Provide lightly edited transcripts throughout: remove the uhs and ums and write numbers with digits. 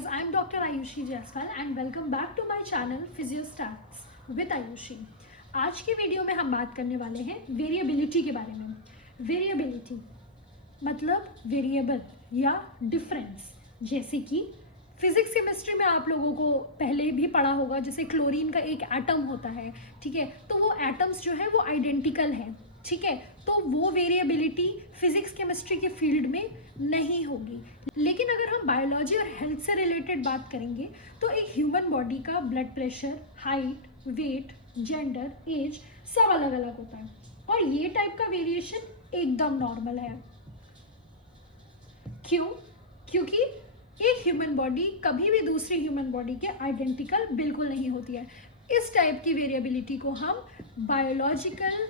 guys, I am Dr. Ayushi Jaiswal and welcome back to my channel Physiostats with Ayushi। आज की video में हम बात करने वाले हैं वेरिएबिलिटी के बारे में। वेरिएबिलिटी मतलब वेरिएबल या डिफरेंस, जैसे कि फिजिक्स केमिस्ट्री में आप लोगों को पहले भी पढ़ा होगा, जैसे क्लोरीन का एक एटम होता है, ठीक है, तो वो एटम्स जो है वो आइडेंटिकल है, ठीक है, तो वो वेरिएबिलिटी फिजिक्स केमिस्ट्री के फील्ड में नहीं होगी। लेकिन अगर हम बायोलॉजी और हेल्थ से रिलेटेड बात करेंगे तो एक ह्यूमन बॉडी का blood pressure, height, weight, gender, age सब अलग अलग होता है और ये टाइप का वेरिएशन एकदम नॉर्मल है। क्यों? क्योंकि एक ह्यूमन बॉडी कभी भी दूसरी ह्यूमन बॉडी के आइडेंटिकल बिल्कुल नहीं होती है। इस टाइप की वेरिएबिलिटी को हम बायोलॉजिकल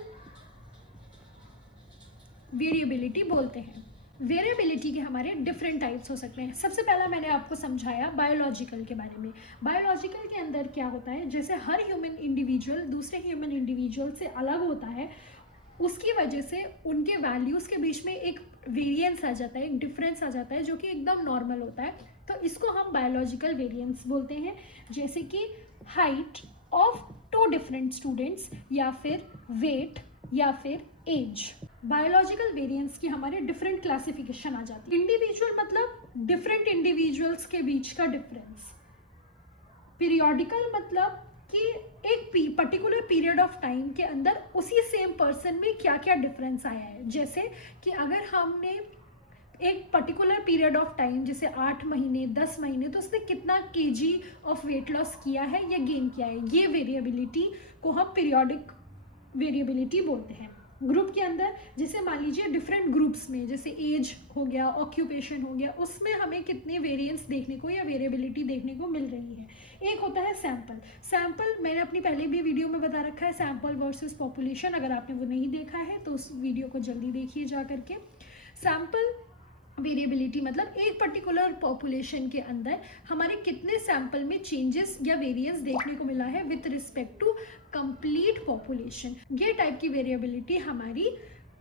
वेरिएबिलिटी बोलते हैं। वेरिएबिलिटी के हमारे डिफरेंट टाइप्स हो सकते हैं। सबसे पहला मैंने आपको समझाया बायोलॉजिकल के बारे में। बायोलॉजिकल के अंदर क्या होता है, जैसे हर ह्यूमन इंडिविजुअल दूसरे ह्यूमन इंडिविजुअल से अलग होता है, उसकी वजह से उनके वैल्यूज़ के बीच में एक वेरिएंस आ जाता है, एक डिफरेंस आ जाता है जो कि एकदम नॉर्मल होता है। तो इसको हम बायोलॉजिकल वेरिएंस बोलते हैं, जैसे कि height of two different students या फिर वेट या फिर एज। बायोलॉजिकल वेरिएंस की हमारे डिफरेंट क्लासिफिकेशन आ जाती है। इंडिविजुअल मतलब डिफरेंट इंडिविजुअल्स के बीच का डिफरेंस। पीरियोडिकल मतलब कि एक पर्टिकुलर पीरियड ऑफ टाइम के अंदर उसी सेम पर्सन में क्या क्या डिफरेंस आया है। जैसे कि अगर हमने एक पर्टिकुलर पीरियड ऑफ टाइम, जैसे 8 महीने 10 महीने, तो उसने कितना केजी ऑफ वेट लॉस किया है या गेन किया है, ये वेरिएबिलिटी को हम पीरियोडिक वेरिएबिलिटी बोलते हैं। ग्रुप के अंदर जैसे मान लीजिए डिफरेंट ग्रुप्स में, जैसे एज हो गया, ऑक्यूपेशन हो गया, उसमें हमें कितने वेरिएंस देखने को या वेरिएबिलिटी देखने को मिल रही है। एक होता है सैंपल। सैंपल मैंने अपनी पहले भी वीडियो में बता रखा है, सैंपल वर्सेस पॉपुलेशन। अगर आपने वो नहीं देखा है तो उस वीडियो को जल्दी देखिए जा करके। सैंपल वेरिएबिलिटी मतलब एक पर्टिकुलर पॉपुलेशन के अंदर हमारे कितने सैंपल में चेंजेस या वेरिएंस देखने को मिला है with respect to complete population. ये टाइप की वेरिएबिलिटी हमारी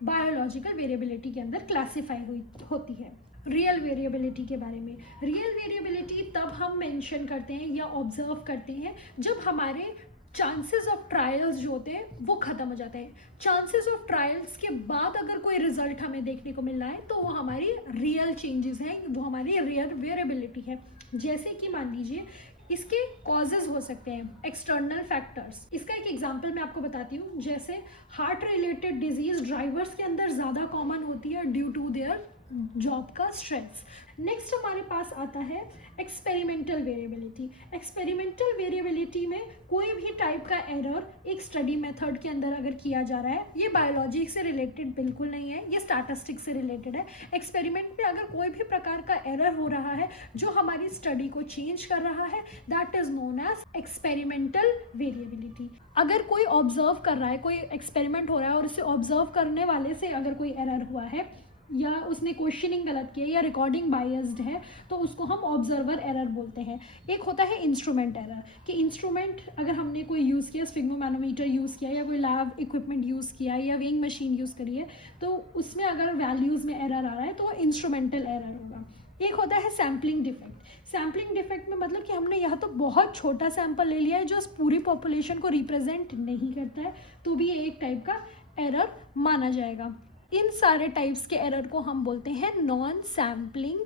बायोलॉजिकल वेरिएबिलिटी के अंदर क्लासिफाई होती है। रियल वेरिएबिलिटी के बारे में, रियल वेरिएबिलिटी तब हम मेंशन करते हैं या ऑब्जर्व करते हैं जब हमारे चांसेस ऑफ ट्रायल्स जो होते हैं वो ख़त्म हो जाते हैं। चांसेस ऑफ ट्रायल्स के बाद अगर कोई रिजल्ट हमें देखने को मिल रहा है तो वो हमारी रियल चेंजेस हैं, वो हमारी रियल वेरिएबिलिटी है। जैसे कि मान लीजिए इसके कॉजेज हो सकते हैं एक्सटर्नल फैक्टर्स। इसका एक एग्जांपल मैं आपको बताती हूँ। जैसे हार्ट रिलेटेड डिजीज ड्राइवर्स के अंदर ज़्यादा कॉमन होती है ड्यू टू देयर जॉब का स्ट्रेस। नेक्स्ट हमारे पास आता है एक्सपेरिमेंटल वेरिएबिलिटी। एक्सपेरिमेंटल वेरिएबिलिटी में कोई भी टाइप का एरर एक स्टडी मेथड के अंदर अगर किया जा रहा है, ये बायोलॉजी से रिलेटेड बिल्कुल नहीं है, ये स्टैटिस्टिक्स से रिलेटेड है। एक्सपेरिमेंट में अगर कोई भी प्रकार का एरर हो रहा है जो हमारी स्टडी को चेंज कर रहा है, that is known as experimental variability. अगर कोई ऑब्जर्व कर रहा है, कोई एक्सपेरिमेंट हो रहा है और उसे ऑब्जर्व करने वाले से अगर कोई एरर हुआ है या उसने क्वेश्चनिंग गलत की है या रिकॉर्डिंग बायस्ड है, तो उसको हम ऑब्जर्वर एरर बोलते हैं। एक होता है इंस्ट्रूमेंट एरर, कि इंस्ट्रूमेंट अगर हमने कोई यूज़ किया, स्फिग्मोमैनोमीटर यूज़ किया या कोई लैब इक्विपमेंट यूज़ किया या वेइंग मशीन यूज़ करी है, तो उसमें अगर वैल्यूज़ में एरर आ रहा है तो वो इंस्ट्रूमेंटल एरर होगा। एक होता है सैम्पलिंग डिफेक्ट। सैम्पलिंग डिफेक्ट में मतलब कि हमने यहाँ तो बहुत छोटा सैंपल ले लिया है जो पूरी पॉपुलेशन को रिप्रेजेंट नहीं करता है, तो भी ये एक टाइप का एरर माना जाएगा। इन सारे टाइप्स के एरर को हम बोलते हैं नॉन सैम्पलिंग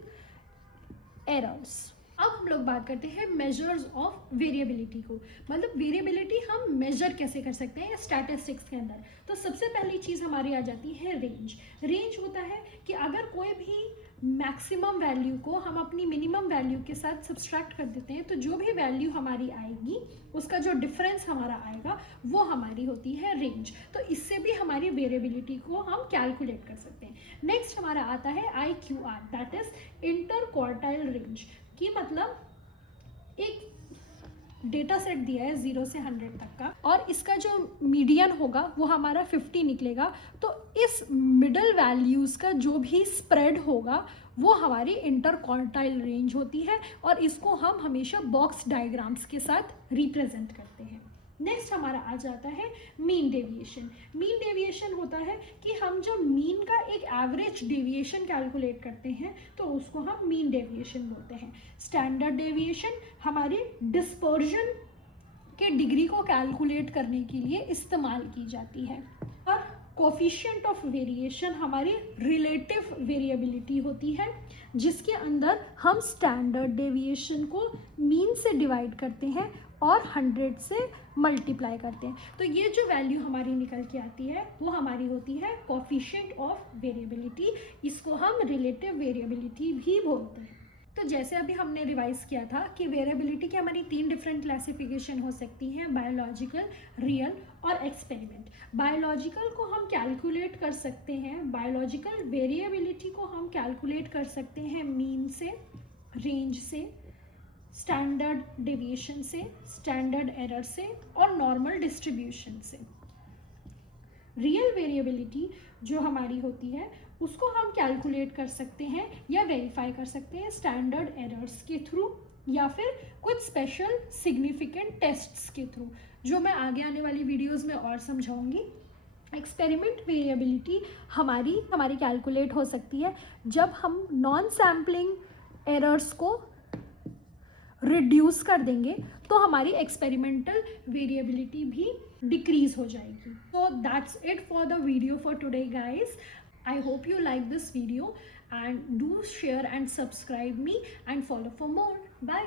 एरर्स। अब हम लोग बात करते हैं मेजर्स ऑफ वेरिएबिलिटी को, मतलब वेरिएबिलिटी हम मेजर कैसे कर सकते हैं स्टैटिस्टिक्स के अंदर। तो सबसे पहली चीज़ हमारी आ जाती है रेंज। रेंज होता है कि अगर कोई भी मैक्सिमम वैल्यू को हम अपनी मिनिमम वैल्यू के साथ सब्सट्रैक्ट कर देते हैं, तो जो भी वैल्यू हमारी आएगी उसका जो डिफरेंस हमारा आएगा वो हमारी होती है रेंज। तो इससे भी हमारी वेरिएबिलिटी को हम कैलकुलेट कर सकते हैं। नेक्स्ट हमारा आता है IQR, that is inter quartile range, की मतलब एक डेटा सेट दिया है 0 से 100 तक का और इसका जो मीडियन होगा वो हमारा 50 निकलेगा, तो इस मिडल वैल्यूज़ का जो भी स्प्रेड होगा वो हमारी इंटर क्वार्टाइल रेंज होती है और इसको हम हमेशा बॉक्स डायग्राम्स के साथ रिप्रेजेंट करते हैं। नेक्स्ट हमारा आ जाता है मीन डेविएशन। मीन डेविएशन होता है कि हम जब मीन का एक एवरेज डेविएशन कैलकुलेट करते हैं तो उसको हम मीन डेविएशन बोलते हैं। स्टैंडर्ड डेविएशन हमारी डिस्पर्जन के डिग्री को कैलकुलेट करने के लिए इस्तेमाल की जाती है। और कोफिशिएंट ऑफ वेरिएशन हमारी रिलेटिव वेरिएबिलिटी होती है, जिसके अंदर हम स्टैंडर्ड डेविएशन को मीन से डिवाइड करते हैं और 100 से मल्टीप्लाई करते हैं। तो ये जो वैल्यू हमारी निकल के आती है वो हमारी होती है कोफिशिएंट ऑफ वेरिएबिलिटी। इसको हम रिलेटिव वेरिएबिलिटी भी बोलते हैं। तो जैसे अभी हमने रिवाइज किया था कि वेरिएबिलिटी की हमारी 3 डिफरेंट क्लासिफिकेशन हो सकती हैं, बायोलॉजिकल, रियल और एक्सपेरिमेंट। बायोलॉजिकल को हम कैलकुलेट कर सकते हैं, बायोलॉजिकल वेरिएबिलिटी को हम कैलकुलेट कर सकते हैं मीन से, रेंज से, स्टैंडर्ड डेविएशन से, स्टैंडर्ड एरर से और नॉर्मल डिस्ट्रीब्यूशन से। रियल वेरिएबिलिटी जो हमारी होती है उसको हम कैलकुलेट कर सकते हैं या वेरीफाई कर सकते हैं स्टैंडर्ड एरर्स के थ्रू या फिर कुछ स्पेशल सिग्निफिकेंट टेस्ट्स के थ्रू, जो मैं आगे आने वाली वीडियोस में और समझाऊंगी। एक्सपेरिमेंट वेरिएबिलिटी हमारी कैलकुलेट हो सकती है जब हम नॉन सैम्पलिंग एरर्स को रिड्यूस कर देंगे तो हमारी एक्सपेरिमेंटल वेरिएबिलिटी भी डिक्रीज हो जाएगी। So that's it for the video for today, guys. I hope you like this video and do share and subscribe me and follow for more. Bye.